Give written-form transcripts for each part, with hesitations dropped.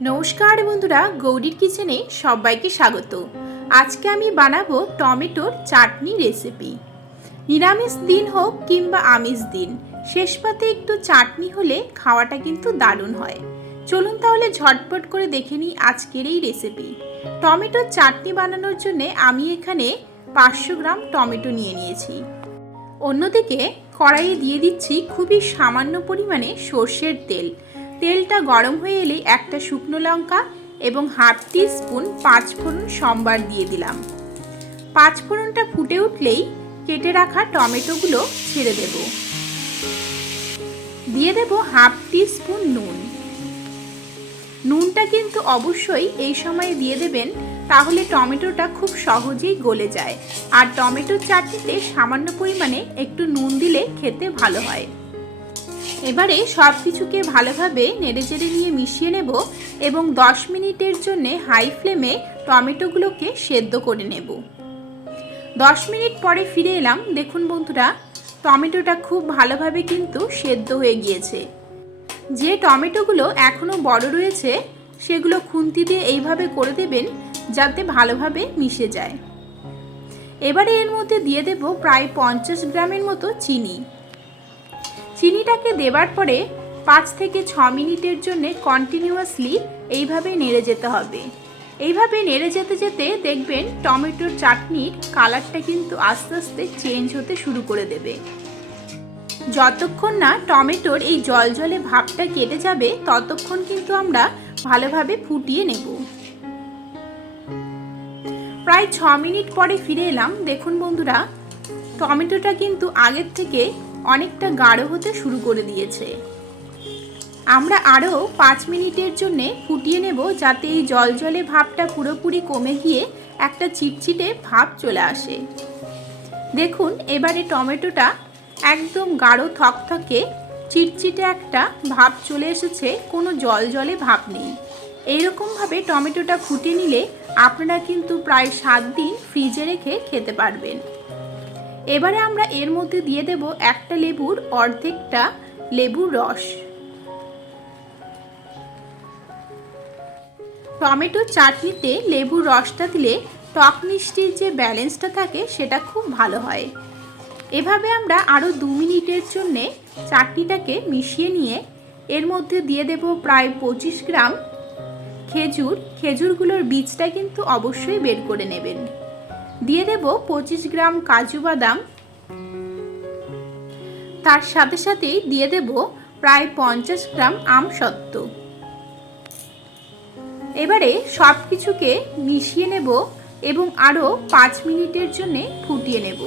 नमस्कार बंधुरा गौरीर किचेने सबाइके स्वागत। आज के आमी बानाबो टमेटोर चाटनी रेसिपि। निरामिष दिन होक किंबा आमिष दिन शेष पाते एकटु चाटनी होले खावाटा किन्तु दारुण हय। चलुन ताहले झटपट करे देखे निई आजकेर एई रेसिपि। टमेटोर चाटनी बानानोर जन्य आमी एखाने 500 ग्राम टमेटो निये नियेछि। अन्यदिके कड़ाइये दिये दिচ্ছি खुबই सामान्य परिमाणे सर्षेर तेल। तेलटा गरम हয়ে এলে একটা শুকনো লঙ্কা এবং হাফ টি স্পুন পাঁচফোড়ন সম্বার দিয়ে দিলাম। পাঁচফোড়নটা ফুটে উঠলেই কেটে রাখা টমেটোগুলো ছেড়ে দেব। দিয়ে দেব হাফ টি স্পুন নুন। নুনটা কিন্তু অবশ্যই এই সময়ে দিয়ে দেবেন, তাহলে টমেটোটা খুব সহজেই গলে যায়। আর টমেটোর চাটনিতে সামান্য পরিমাণে একটু নুন দিলে খেতে ভালো হয়। এবারে সব কিছুকে ভালোভাবে নেড়েচেড়ে নিয়ে মিশিয়ে নেব এবং 10 মিনিটের জন্য হাই ফ্লেমে টমেটোগুলোকে সেদ্ধ করে নেব। 10 মিনিট পরে ফিরে এলাম। দেখুন বন্ধুরা, টমেটোটা খুব ভালোভাবে কিন্তু সেদ্ধ হয়ে গিয়েছে। যে টমেটোগুলো এখনো বড় রয়েছে সেগুলো খুন্তি দিয়ে এইভাবে করে দেবেন যাতে ভালোভাবে মিশে যায়। এবারে এর মধ্যে দিয়ে দেব প্রায় 50 গ্রামের মতো চিনি। চিনিটাকে দেবার পরে 5 থেকে 6 মিনিটের জন্য কন্টিনিউয়াসলি এইভাবে নেড়ে যেতে হবে। এইভাবে নেড়ে যেতে যেতে দেখবেন টমেটোর চাটনির কালারটা কিন্তু আস্তে আস্তে চেঞ্জ হতে শুরু করে দেবে। যতক্ষণ না টমেটোর এই জলজলে ভাবটা কেটে যাবে ততক্ষণ কিন্তু আমরা ভালোভাবে ফুটিয়ে নেব। প্রায় 6 মিনিট পরে ফিরে এলাম। দেখুন বন্ধুরা, টমেটোটা কিন্তু আগের থেকে অনেকটা গাঢ় হতে শুরু করে দিয়েছে। আমরা আরও 5 মিনিটের জন্য ফুটিয়ে নেব যাতে এই জলজলে ভাবটা পুরোপুরি কমে গিয়ে একটা চিটচিটে ভাব চলে আসে। দেখুন এবারে টমেটোটা একদম গাঢ় থকথকে চিটচিটে একটা ভাব চলে এসেছে, কোনো জলজলে ভাব নেই। এইরকমভাবে টমেটোটা ফুটিয়ে নিলে আপনারা কিন্তু প্রায় 7 দিন ফ্রিজে রেখে খেতে পারবেন। এবারে আমরা এর মধ্যে দিয়ে দেব একটা লেবুর অর্ধেকটা লেবুর রস। টমেটো চাটনিতে লেবুর রসটা দিলে টক মিষ্টির যে ব্যালেন্সটা থাকে সেটা খুব ভালো হয়। এভাবে আমরা আরও 2 মিনিটের জন্যে চাটনিটাকে মিশিয়ে নিয়ে এর মধ্যে দিয়ে দেব প্রায় 25 গ্রাম খেজুর। খেজুরগুলোর বীজটা কিন্তু অবশ্যই বের করে নেবেন। দিয়ে দেব 25 গ্রাম কাজু বাদাম। তার সাথে সাথেই দিয়ে দেব প্রায় 50 গ্রাম আমসত্ত্ব। এবারে সব কিছুকে মিশিয়ে নেব এবং আরও 5 মিনিটের জন্য ফুটিয়ে নেব।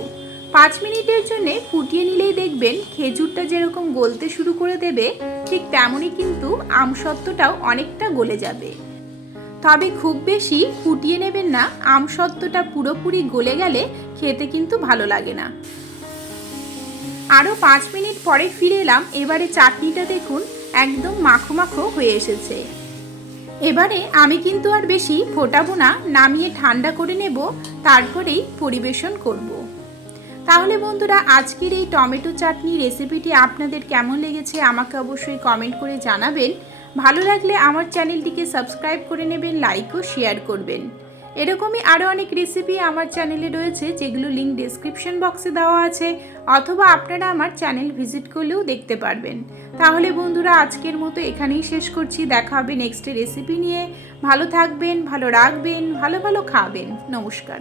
5 মিনিটের জন্য ফুটিয়ে নিলেই দেখবেন খেজুরটা যেরকম গলতে শুরু করে দেবে ঠিক তেমনই কিন্তু আমসত্ত্বটাও অনেকটা গলে যাবে। তবে খুব বেশি ফুটিয়ে নেবেন না, আমসত্ত্বটা পুরোপুরি গলে গেলে খেতে কিন্তু ভালো লাগে না। আরও 5 মিনিট পরে ফিরে এলাম। এবারে চাটনিটা দেখুন একদম মাখো মাখো হয়ে এসেছে। এবারে আমি কিন্তু আর বেশি ফোটাবো না, নামিয়ে ঠান্ডা করে নেব, তারপরেই পরিবেশন করব। তাহলে বন্ধুরা, আজকের এই টমেটো চাটনি রেসিপিটি আপনাদের কেমন লেগেছে আমাকে অবশ্যই কমেন্ট করে জানাবেন। ভালো লাগলে আমার চ্যানেলটিকে সাবস্ক্রাইব করে নেবেন, লাইক ও শেয়ার করবেন। এরকমই আরও অনেক রেসিপি আমার চ্যানেলে রয়েছে যেগুলো লিঙ্ক ডেসক্রিপশন বক্সে দেওয়া আছে, অথবা আপনারা আমার চ্যানেল ভিজিট করলেও দেখতে পারবেন। তাহলে বন্ধুরা, আজকের মতো এখানেই শেষ করছি। দেখা হবে নেক্সট রেসিপি নিয়ে। ভালো থাকবেন, ভালো রাখবেন, ভালো ভালো খাবেন। নমস্কার।